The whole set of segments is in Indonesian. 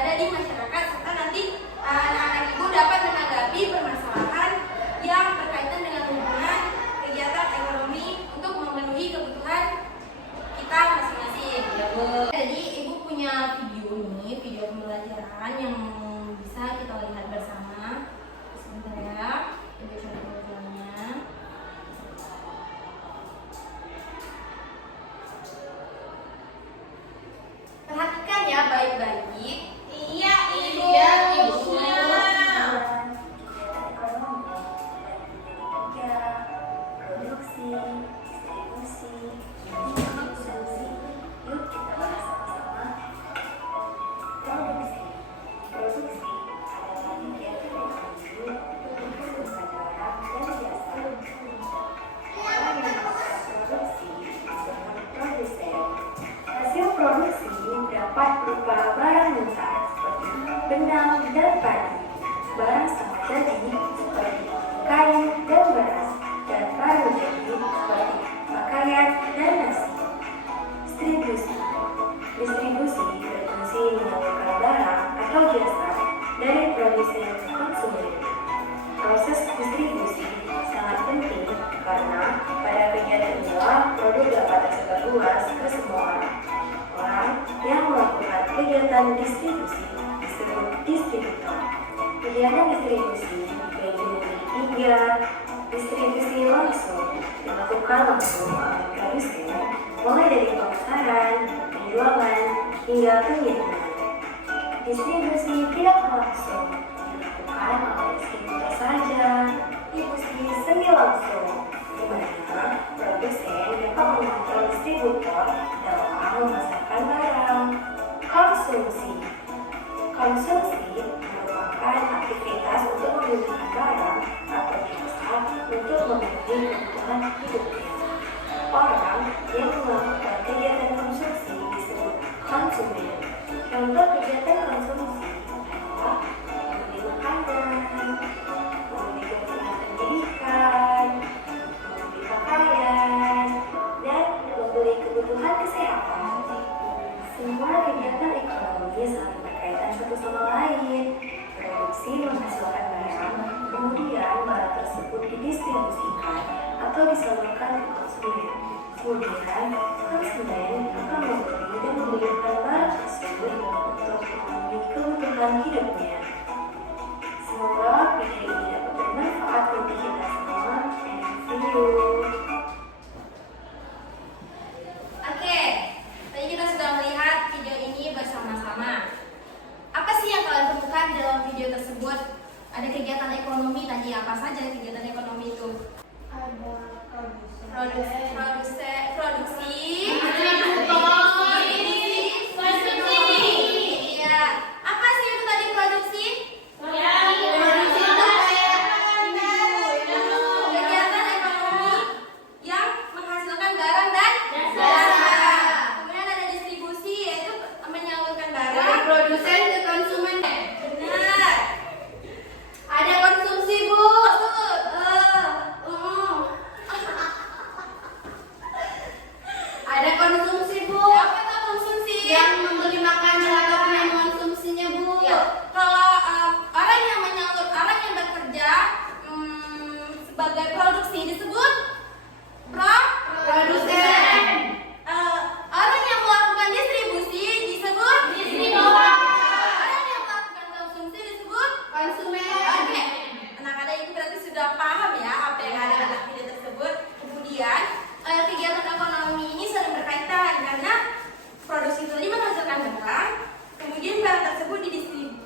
ada di masyarakat, serta nanti anak-anak ibu dapat menanggapi permasalahan yang berkaitan dengan hubungan kegiatan ekonomi untuk memenuhi kebutuhan kita masing-masing. Jadi ibu punya video pembelajaran yang bisa kita lihat bersama. Sebentar ya, ibu coba pembelajarannya. Perhatikan ya baik-baik. Iya, Ibu. Produksi, distribusi, konsumsi. Yuk kita bahas sama-sama. Produksi adalah kegiatan ekonomi untuk menghasilkan barang dan jasa. Orang yang melakukan produksi disebut produsen. Hasil produksi dapat berupa barang mentah seperti benang dan padi, barang setengah jadi seperti kain dan beras, dan baru jadi seperti pakaian dan nasi. Distribusi berfungsi menyalurkan barang atau jasa dari produsen ke konsumen. Proses distribusi sangat penting karena pada kegiatan inilah produk dapat tersebar luas ke semua orang. Orang yang melakukan kegiatan distribusi disebut distributor. Kegiatan distribusi dibagi menjadi 3. Distribusi langsung dilakukan langsung oleh produsen, mulai dari pemasaran, penjualan, hingga pengiriman. Distribusi tidak langsung dilakukan oleh distributor saja, distribusi semi langsung, di mana produsen dapat mengontrol distributor dalam memasarkan barang. Konsumsi merupakan aktivitas untuk menggunakan barang atau jasa untuk memenuhi kebutuhan hidupnya. Orang yang melakukan kegiatan konsumsi disebut konsumen. Contoh kegiatan konsumsi adalah membeli makanan, membeli kebutuhan pendidikan, membeli pakaian, dan membeli kebutuhan kesehatan. Semua kegiatan ekonomi saling berkaitan satu sama lain. Produksi menghasilkan barang, kemudian barang tersebut didistribusikan atau disalurkan ke konsumen. Kemudian konsumen akan membeli dan menggunakan barang tersebut untuk memenuhi kebutuhan hidupnya. Semoga video ini dapat bermanfaat bagi kita semua. And see you. Oke, tadi kita sudah melihat video ini bersama-sama. Apa sih yang kalian temukan dalam video tersebut? Ada kegiatan ekonomi tadi, apa saja kegiatan ekonomi itu? Produksi, iya. Apa sih itu tadi produksi? Kegiatan ekonomi yang menghasilkan barang dan jasa. Kemudian ada distribusi, yaitu menyalurkan barang Produsen ke konsumen. benar. Ada konsumsi, Bu. Ada konsumsi, Bu. Apa itu konsumsi? Yang membeli makanan atau yang mengonsumsinya, Bu. Ya, kalau orang yang bekerja sebagai produksi disebut Produsen. orang yang melakukan distribusi disebut Distributor. orang yang melakukan konsumsi disebut Konsumen. Oke, anak-anak itu berarti sudah paham ya apa yang ada dalam video tersebut. Kemudian kegiatan ekonomi ini saling berkaitan karena produksi tadi menghasilkan barang, kemudian barang tersebut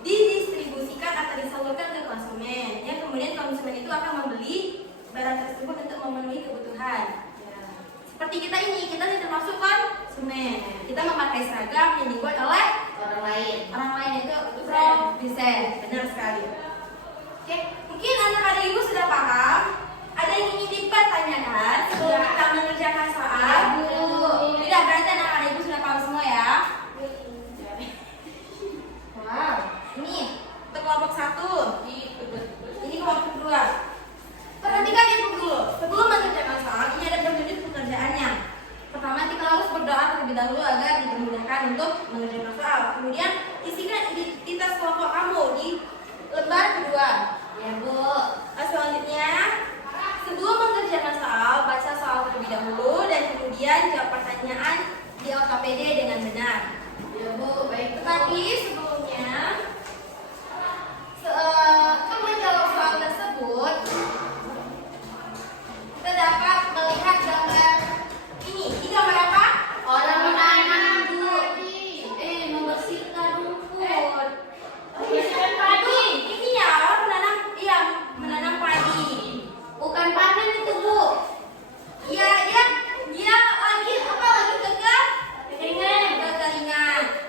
didistribusikan atau disalurkan ke konsumen. Ya, kemudian konsumen itu akan membeli barang tersebut untuk memenuhi kebutuhan. Ya. Seperti kita ini, kita termasuk konsumen. Kita memakai seragam yang dibuat oleh Orang lain. orang lain, itu produsen. Benar sekali. Oke, mungkin anak-anak ibu sudah paham. Ada yang ingin dipertanyakan sebelum kita mengerjakan soal? Tidak, berarti anak-anak ibu sudah paham semua ya. Wow, ini untuk kelompok 1. Ini kelompok 2. Perhatikan ibu dulu. Sebelum mengerjakan soal, ini ada prosedur pengerjaannya. Pertama kita harus berdoa terlebih dahulu agar dipermudahkan untuk mengerjakan soal. Kemudian isikan identitas kelompok kamu di lembar kedua. Ya, Bu. Selanjutnya, sebelum mengerjakan soal, baca soal terlebih dahulu dan kemudian jawab pertanyaan di LKPD dengan benar. Ya, Bu. Baik. Tetapi sebelumnya, untuk menjawab soal tersebut, kita dapat melihat gambar ini. Ini gambar apa? Orang menanam, Bu. Membersihkan rumput. Membersihkan padi. Ini ya, orang menanam, iya, menanam padi. Bukan panen itu, Bu. Iya, dia lagi apa lagi kekeringan.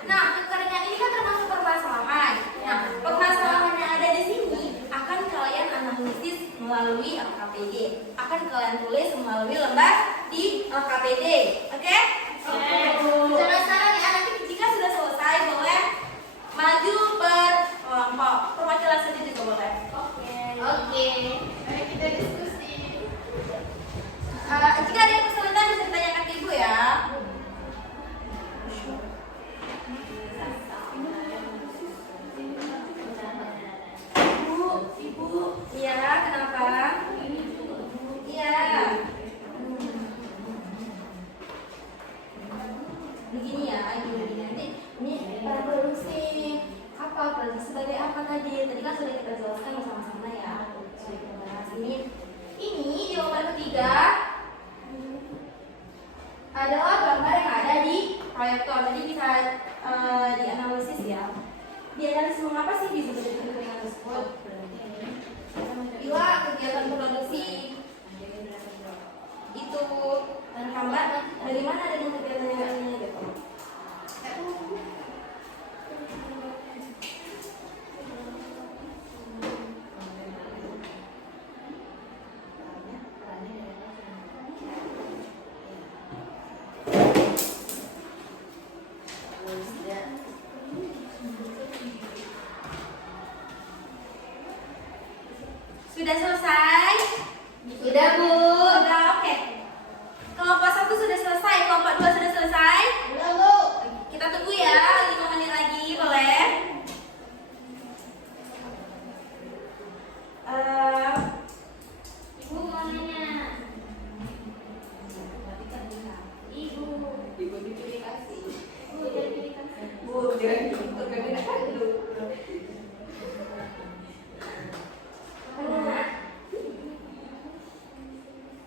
Nah, kekeringan ini kan termasuk permasalahan. Nah, permasalahan yang ada di sini akan kalian analisis melalui LKPD. Akan kalian tulis melalui lembar di LKPD. Oke? Oke, Bu. Sekarang ya, nanti jika sudah selesai boleh maju per kelompok. Perwakilan sendiri juga boleh. Oke. Mari kita diskusi. Jika ada yang kesulitan bisa ditanyakan ke ibu ya. Ibu, iya kenapa? Iya. Begini ya, ibu begini nanti. Ini produksi apa? Produksi sebagai apa tadi? Tadi kan sudah kita jelaskan bersama-sama ya. Sudah kita bahas ini. Ini di lembar ketiga adalah gambar yang ada di proyektor. Tadi bisa dianalisis ya. Dianalisis mengapa sih bisa terjadi kekeringan tersebut? Bila kegiatan produksi itu terhambat, dari mana adanya kegiatan yang lainnya gitu? Sudah selesai? Sudah, Bu. Sudah, oke. Kelompok 1 sudah selesai, kelompok 2 sudah selesai. Sudah, Bu. Kita tunggu ya, 5 menit lagi, boleh? Ibu mau nanya. Ibu dipilih kasih. Bu, jangan pilih kasih. Bu, jangan gitu, kan dulu.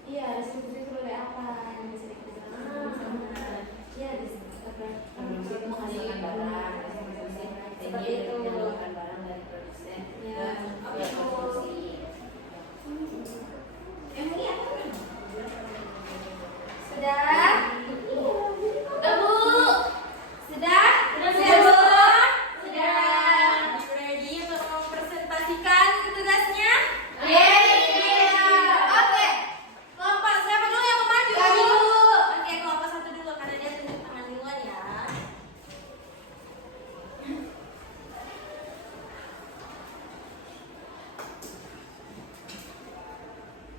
Iya, diskusi sebagai apa? Yang bisa dikatakan sama. Iya, diskusi itu menghasilkan barang. Seperti itu. Menghasilkan barang dari produsen. Ya, apa itu? Emang iya kan? Sudah? Udah, Bu? Sudah? Sudah, Bu. Bu? Sudah. Ready untuk mempresentasikan tugasnya? Oke. Kelompok siapa dulu yang mau maju? Kami, Bu. Oke, kelompok 1 dulu karena dia tunjuk tangan duluan ya.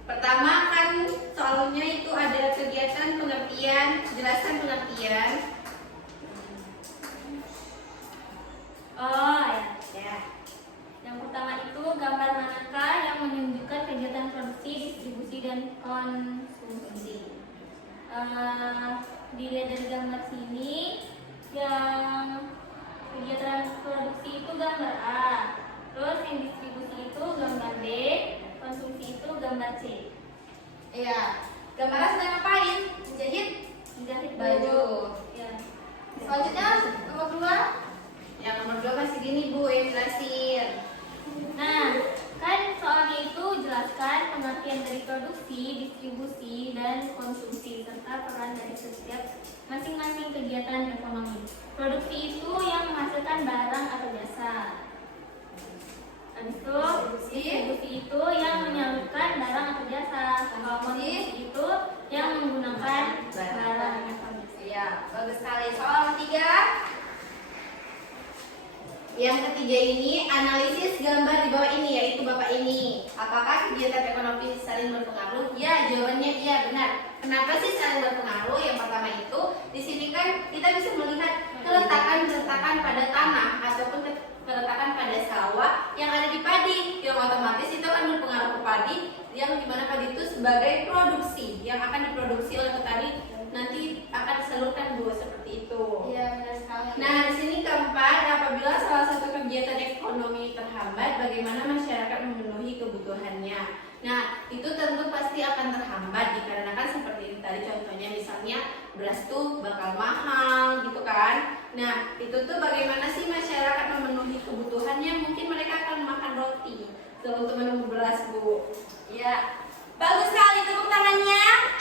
Pertama kan soalnya itu ada kegiatan pengertian, jelasan pengertian. Oh ya. Yang pertama itu gambar manakah yang menunjukkan kegiatan produksi, distribusi, dan konsumsi. Dilihat dari gambar sini, yang kegiatan produksi itu gambar A, terus yang distribusi itu gambar B, konsumsi itu gambar C. Iya. Gambarnya sedang ngapain? Menjahit Menjahit baju. Ya. Selanjutnya nomor 2. Yang nomor 2 masih gini, Bu, yang jelasin. Nah, kan soalnya itu jelaskan pengertian dari produksi, distribusi, dan konsumsi serta peran dari setiap masing-masing kegiatan ekonomi. Produksi itu yang menghasilkan barang atau jasa. Habis itu distribusi itu yang menyalurkan barang atau jasa. Kalau konsumsi itu yang menggunakan barang atau jasa. Iya, bagus sekali. Soal nomor 3. Yang ketiga ini analisis gambar di bawah ini, yaitu Bapak ini. Apakah kegiatan ekonomi saling berpengaruh? Ya, jawabannya iya, benar. Kenapa sih saling berpengaruh? Yang pertama itu di sini kan kita bisa melihat keletakan pada tanah ataupun keletakan pada sawah yang ada di padi, yang otomatis itu akan berpengaruh ke padi, yang dimana padi itu sebagai produksi yang akan diproduksi oleh petani nanti akan disalurkan Bu, seperti itu. Iya, benar sekali. Nah, di sini keempat, apabila salah satu kegiatan ekonomi terhambat, bagaimana masyarakat memenuhi kebutuhannya. Nah, itu tentu pasti akan terhambat dikarenakan seperti ini tadi contohnya, misalnya beras tuh bakal mahal gitu kan. Nah, itu tuh bagaimana sih masyarakat memenuhi kebutuhannya? Mungkin mereka akan makan roti untuk menunggu beras, Bu. Ya, bagus sekali, tepuk tangannya.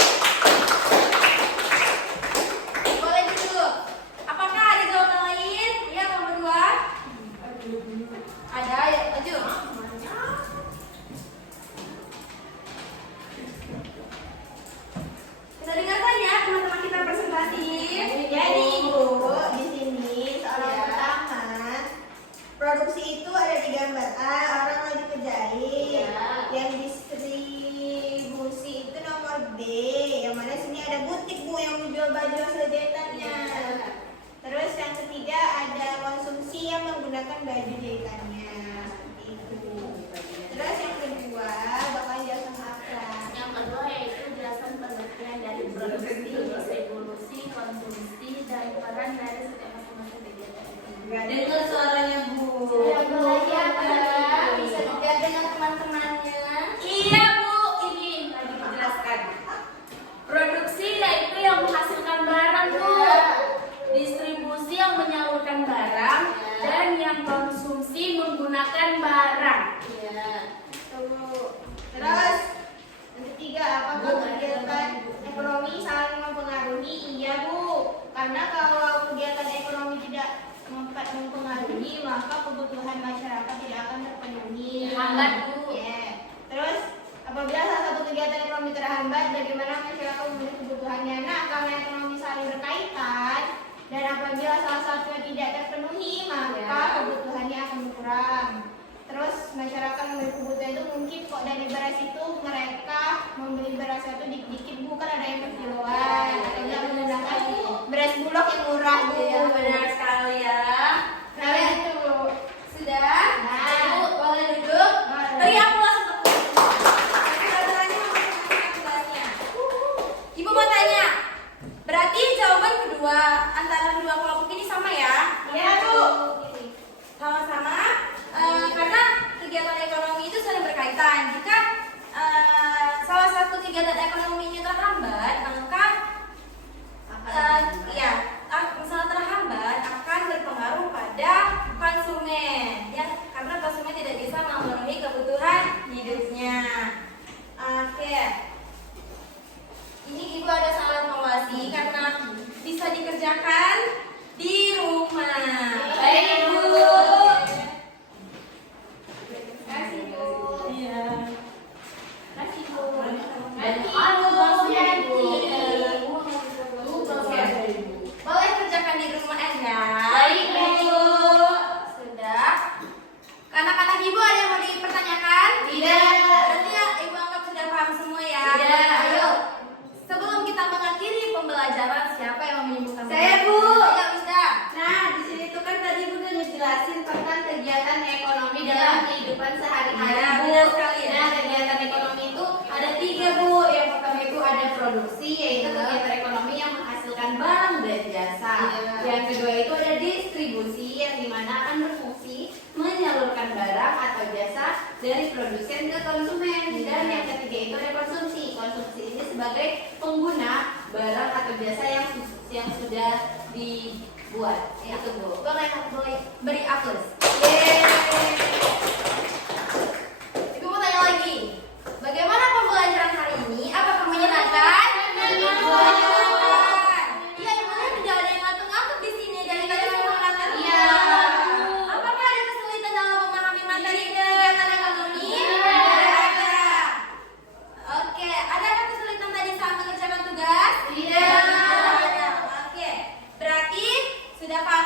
Boleh duduk. Apakah ada jawaban lain? Ya, nomor 2. Ada, ya, maju. Kita dengarkan ya teman-teman kita presentasi. Jadi Bu, di sini soal yang pertama, produksi itu ada di gambar A, orang lagi kerjain. Yang distribusi itu nomor B, yang mana sini ada butik Bu yang menjual baju hasil jahitannya. Terus yang ketiga ada konsumsi yang menggunakan baju jahitannya. Seperti itu. Terus yang kedua bakal jawab sama Akra. Yang kedua yaitu jelaskan pengertian dari produksi, distribusi, konsumsi, dan peran dari setiap masing-masing kegiatan itu. Gak dengar suaranya Bu. Sudah belajar kan? Bisa juga dengan teman-temannya. Iya Bu, ini lagi dijelaskan. Produksi yaitu yang menghasilkan barang Bu. Distribusi yang menyalurkan barang, dan yang konsumsi menggunakan barang. Terus yang ketiga, apakah kegiatan ekonomi saling mempengaruhi? Iya Bu, karena kalau kegiatan ekonomi tidak mempengaruhi, maka kebutuhan masyarakat tidak akan terpenuhi. Terhambat, Bu. Ya. Terus apabila salah satu kegiatan ekonomi terhambat, bagaimana masyarakat memenuhi kebutuhannya? Nah, karena ekonomi saling berkaitan, dan apabila salah satunya tidak terpenuhi, maka kebutuhannya akan berkurang. Terus masyarakat membeli kebutuhan itu mungkin kok dari beras itu mereka membeli beras itu dikit-dikit Bu, kan ada yang per kiloan atau enggak menggunakan beras bulog yang murah Bu. Iya, benar sekali ya. Nah itu Bu. Sudah? Nah. Ibu boleh duduk. Boleh. Beri aplaus untuk Bu. Kira-kiranya memperhatikan tugasnya. Ibu mau tanya, berarti jawaban kedua antara kedua kelompok ini sama ya? Iya Bu. Sama-sama. Karena kegiatan ekonomi itu saling berkaitan. Jika salah satu kegiatan ekonominya terhambat, maka misalnya terhambat akan berpengaruh pada konsumen, ya, karena konsumen tidak bisa memenuhi kebutuhan hidupnya. Oke, ini Ibu ada salah evaluasi karena bisa dikerjakan di rumah. Baik Ibu. Kasih Bu. Iya. Kasih Bu. Boleh kerjakan di rumah aja. Baik, Bu. Sudah. Anak-anak Ibu ada yang mau dipertanyakan? Tidak. Berarti ya Ibu anggap sudah paham semua ya. Tidak. Ayo. Sebelum kita mengakhiri pembelajaran, siapa yang mau menyembuhkan? Saya, Bu. Ayo bisa. Nah, di sini tuh kan tadi Bu udah ngejelasin tentang kegiatan ekonomi dalam kehidupan sehari-hari. Iya, Bu. benar sekali ya. Nah, kegiatan ekonomi itu ada 3 Bu. Yang pertama itu ada produksi, yaitu kegiatan ekonomi yang menghasilkan barang dan jasa. Iya. Yang kedua itu ada distribusi, yang dimana akan berfungsi menyalurkan barang atau jasa dari produsen ke konsumen. Dan yang ketiga itu ada konsumsi. Konsumsi ini sebagai pengguna barang atau jasa yang sudah dibuat. Itu Bu. Boleh beri aplaus. Yeay. Ibu mau tanya lagi. Bagaimana pembelajaran hari ini? Apakah menyenangkan? Menyenangkan. Iya, Ibu lihat tidak ada yang ngantuk-ngantuk di sini. Dari tadi semua ngangkat. Iya. Apakah ada kesulitan dalam memahami materi kegiatan ekonomi? Tidak ada. Oke, adakah kesulitan tadi saat mengerjakan tugas? Tidak. Oke, berarti sudah paham